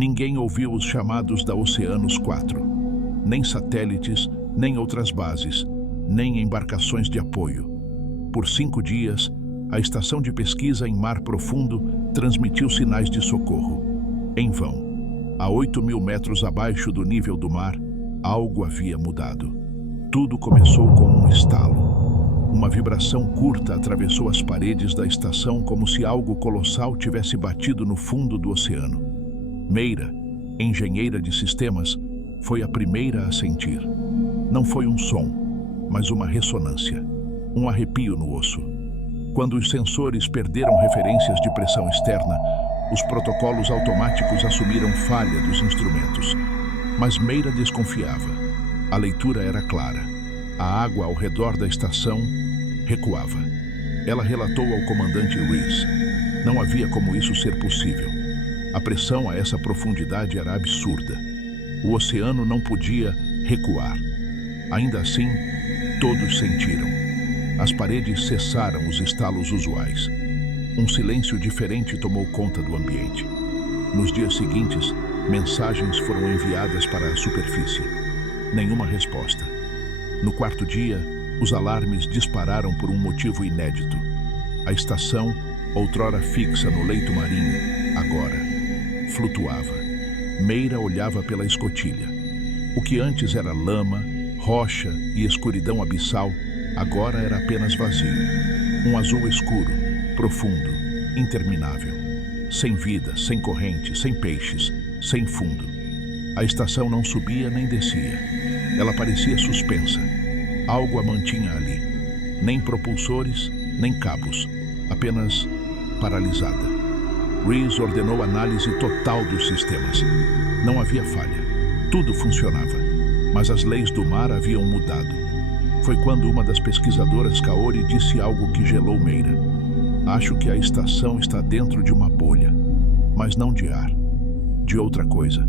Ninguém ouviu os chamados da Oceanos 4. Nem satélites, nem outras bases, nem embarcações de apoio. Por 5 dias, a estação de pesquisa em mar profundo transmitiu sinais de socorro. Em vão. A 8.000 metros abaixo do nível do mar, algo havia mudado. Tudo começou com um estalo. Uma vibração curta atravessou as paredes da estação como se algo colossal tivesse batido no fundo do oceano. Meira, engenheira de sistemas, foi a primeira a sentir. Não foi um som, mas uma ressonância, um arrepio no osso. Quando os sensores perderam referências de pressão externa, os protocolos automáticos assumiram falha dos instrumentos. Mas Meira desconfiava. A leitura era clara. A água ao redor da estação recuava. Ela relatou ao comandante Rees. Não havia como isso ser possível. A pressão a essa profundidade era absurda. O oceano não podia recuar. Ainda assim, todos sentiram. As paredes cessaram os estalos usuais. Um silêncio diferente tomou conta do ambiente. Nos dias seguintes, mensagens foram enviadas para a superfície. Nenhuma resposta. No 4º dia, os alarmes dispararam por um motivo inédito. A estação, outrora fixa no leito marinho, agora flutuava. Meira olhava pela escotilha. O que antes era lama, rocha e escuridão abissal, agora era apenas vazio. Um azul escuro, profundo, interminável. Sem vida, sem corrente, sem peixes, sem fundo. A estação não subia nem descia. Ela parecia suspensa. Algo a mantinha ali. Nem propulsores, nem cabos. Apenas paralisada. Rees ordenou análise total dos sistemas. Não havia falha. Tudo funcionava. Mas as leis do mar haviam mudado. Foi quando uma das pesquisadoras, Kaori, disse algo que gelou Meira. Acho que a estação está dentro de uma bolha. Mas não de ar. De outra coisa.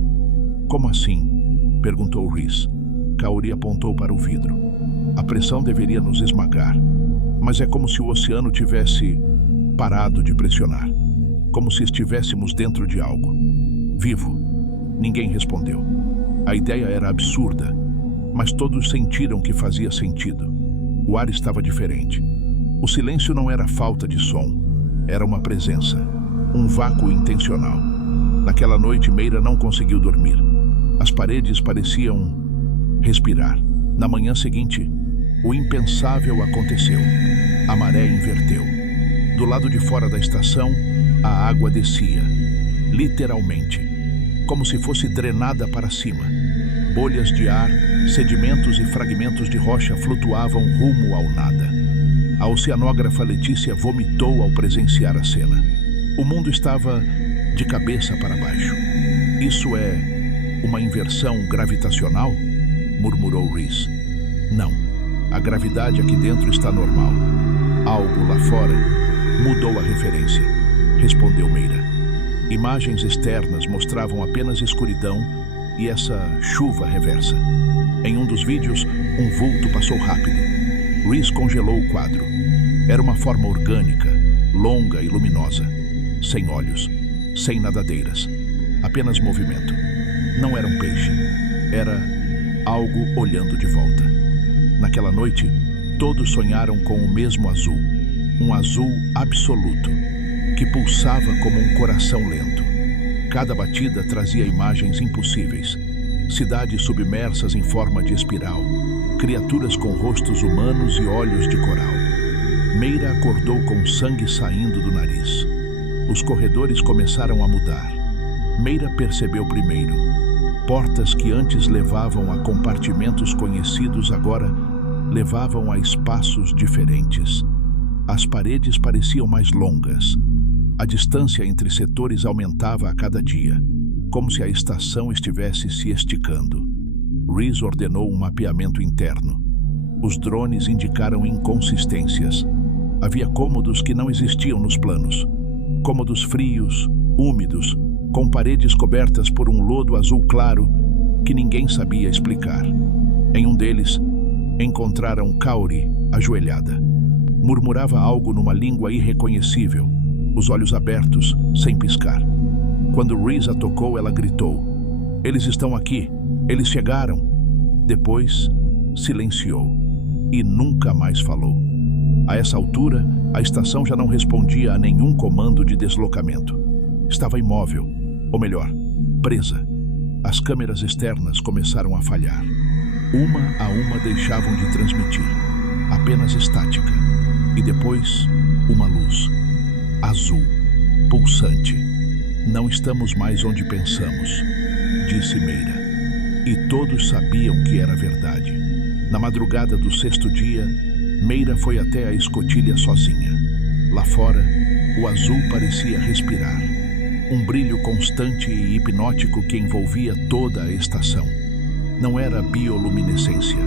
Como assim? Perguntou Rees. Kaori apontou para o vidro. A pressão deveria nos esmagar. Mas é como se o oceano tivesse parado de pressionar. Como se estivéssemos dentro de algo. Vivo. Ninguém respondeu. A ideia era absurda, mas todos sentiram que fazia sentido. O ar estava diferente. O silêncio não era falta de som, era uma presença, um vácuo intencional. Naquela noite, Meira não conseguiu dormir. As paredes pareciam respirar. Na manhã seguinte, o impensável aconteceu. A maré inverteu. Do lado de fora da estação, a água descia, literalmente, como se fosse drenada para cima. Bolhas de ar, sedimentos e fragmentos de rocha flutuavam rumo ao nada. A oceanógrafa Letícia vomitou ao presenciar a cena. O mundo estava de cabeça para baixo. Isso é uma inversão gravitacional? Murmurou Rees. Não, a gravidade aqui dentro está normal. Algo lá fora mudou a referência, respondeu Meira. Imagens externas mostravam apenas escuridão e essa chuva reversa. Em um dos vídeos, um vulto passou rápido. Rees congelou o quadro. Era uma forma orgânica, longa e luminosa, sem olhos, sem nadadeiras, apenas movimento. Não era um peixe, era algo olhando de volta. Naquela noite, todos sonharam com o mesmo azul, um azul absoluto, que pulsava como um coração lento. Cada batida trazia imagens impossíveis. Cidades submersas em forma de espiral, criaturas com rostos humanos e olhos de coral. Meira acordou com sangue saindo do nariz. Os corredores começaram a mudar. Meira percebeu primeiro. Portas que antes levavam a compartimentos conhecidos agora levavam a espaços diferentes. As paredes pareciam mais longas. A distância entre setores aumentava a cada dia, como se a estação estivesse se esticando. Rees ordenou um mapeamento interno. Os drones indicaram inconsistências. Havia cômodos que não existiam nos planos. Cômodos frios, úmidos, com paredes cobertas por um lodo azul claro que ninguém sabia explicar. Em um deles, encontraram Kaori, ajoelhada. Murmurava algo numa língua irreconhecível, os olhos abertos, sem piscar. Quando Rhys a tocou, ela gritou: "Eles estão aqui! Eles chegaram!" Depois, silenciou e nunca mais falou. A essa altura, a estação já não respondia a nenhum comando de deslocamento. Estava imóvel, ou melhor, presa. As câmeras externas começaram a falhar. Uma a uma deixavam de transmitir, apenas estática. E depois, uma luz, azul, pulsante. "Não estamos mais onde pensamos", disse Meira. E todos sabiam que era verdade. Na madrugada do 6º dia, Meira foi até a escotilha sozinha. Lá fora, o azul parecia respirar. Um brilho constante e hipnótico que envolvia toda a estação. Não era bioluminescência,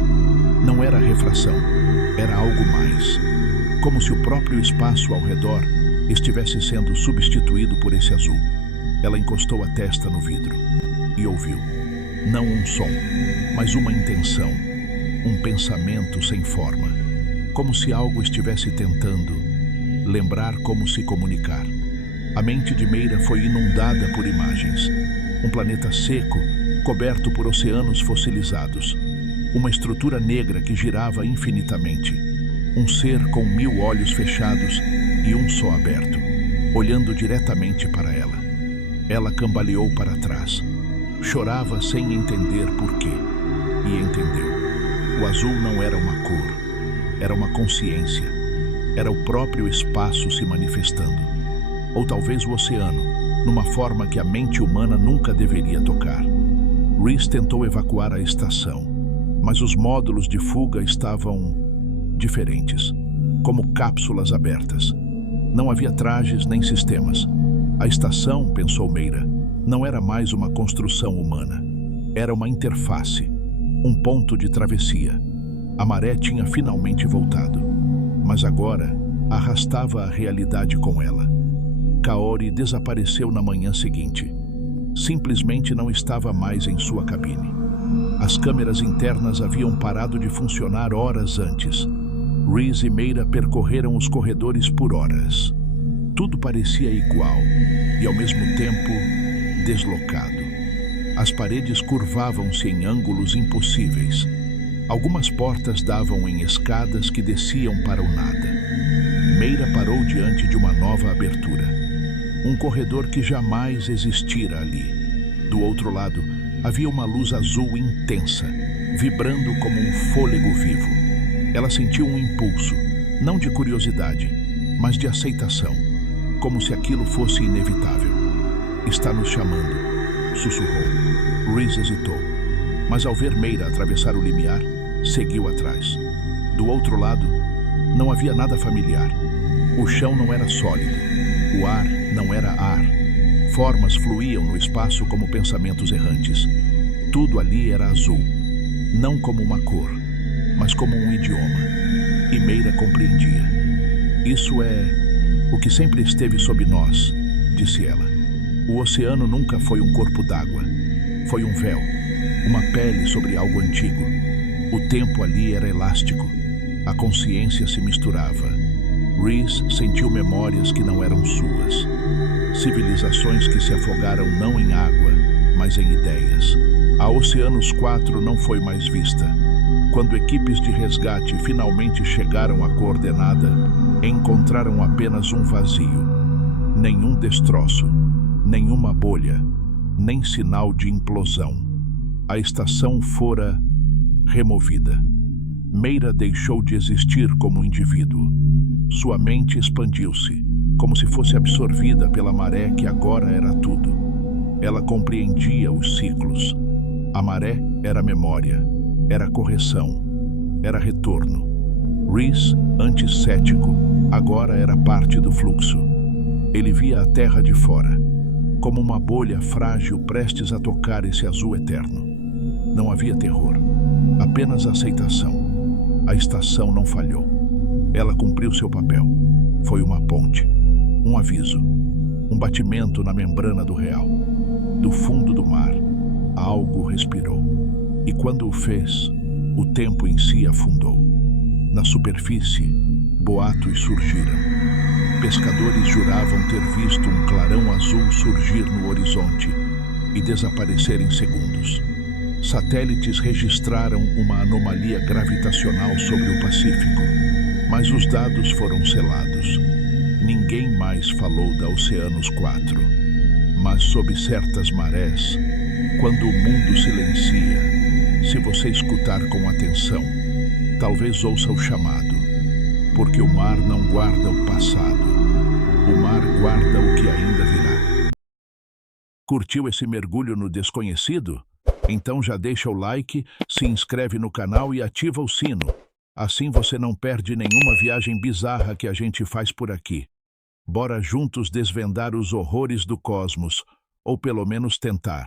não era refração, era algo mais. Como se o próprio espaço ao redor estivesse sendo substituído por esse azul. Ela encostou a testa no vidro e ouviu. Não um som, mas uma intenção, um pensamento sem forma. Como se algo estivesse tentando lembrar como se comunicar. A mente de Meira foi inundada por imagens. Um planeta seco, coberto por oceanos fossilizados. Uma estrutura negra que girava infinitamente. Um ser com 1000 olhos fechados e um só aberto, olhando diretamente para ela. Ela cambaleou para trás. Chorava sem entender por quê. E entendeu. O azul não era uma cor. Era uma consciência. Era o próprio espaço se manifestando. Ou talvez o oceano, numa forma que a mente humana nunca deveria tocar. Rhys tentou evacuar a estação, mas os módulos de fuga estavam diferentes, como cápsulas abertas. Não havia trajes nem sistemas. A estação, pensou Meira, não era mais uma construção humana. Era uma interface, um ponto de travessia. A maré tinha finalmente voltado, mas agora arrastava a realidade com ela. Kaori desapareceu na manhã seguinte. Simplesmente não estava mais em sua cabine. As câmeras internas haviam parado de funcionar horas antes. Rhys e Meira percorreram os corredores por horas. Tudo parecia igual e, ao mesmo tempo, deslocado. As paredes curvavam-se em ângulos impossíveis. Algumas portas davam em escadas que desciam para o nada. Meira parou diante de uma nova abertura. Um corredor que jamais existira ali. Do outro lado, havia uma luz azul intensa, vibrando como um fôlego vivo. Ela sentiu um impulso, não de curiosidade, mas de aceitação, como se aquilo fosse inevitável. "Está nos chamando", sussurrou. Rhys hesitou, mas ao ver Meira atravessar o limiar, seguiu atrás. Do outro lado, não havia nada familiar. O chão não era sólido. O ar não era ar. Formas fluíam no espaço como pensamentos errantes. Tudo ali era azul. Não como uma cor, mas como um idioma. E Meira compreendia. "Isso é o que sempre esteve sob nós", disse ela. "O oceano nunca foi um corpo d'água. Foi um véu, uma pele sobre algo antigo. O tempo ali era elástico. A consciência se misturava. Rhys sentiu memórias que não eram suas. Civilizações que se afogaram não em água, mas em ideias. A Oceanos 4 não foi mais vista. Quando equipes de resgate finalmente chegaram à coordenada, encontraram apenas um vazio. Nenhum destroço, nenhuma bolha, nem sinal de implosão. A estação fora removida. Meira deixou de existir como indivíduo. Sua mente expandiu-se, como se fosse absorvida pela maré que agora era tudo. Ela compreendia os ciclos. A maré era memória, era correção, era retorno. Rhys, antes cético, agora era parte do fluxo. Ele via a terra de fora, como uma bolha frágil prestes a tocar esse azul eterno. Não havia terror, apenas aceitação. A estação não falhou. Ela cumpriu seu papel. Foi uma ponte, um aviso, um batimento na membrana do real. Do fundo do mar, algo respirou. E quando o fez, o tempo em si afundou. Na superfície, boatos surgiram. pescadores juravam ter visto um clarão azul surgir no horizonte e desaparecer em segundos. Satélites registraram uma anomalia gravitacional sobre o Pacífico, mas os dados foram selados. Ninguém mais falou da Oceanos 4. Mas sob certas marés, quando o mundo silencia, se você escutar com atenção, talvez ouça o chamado, porque o mar não guarda o passado, o mar guarda o que ainda virá. Curtiu esse mergulho no desconhecido? Então já deixa o like, se inscreve no canal e ativa o sino. Assim você não perde nenhuma viagem bizarra que a gente faz por aqui. Bora juntos desvendar os horrores do cosmos, ou pelo menos tentar.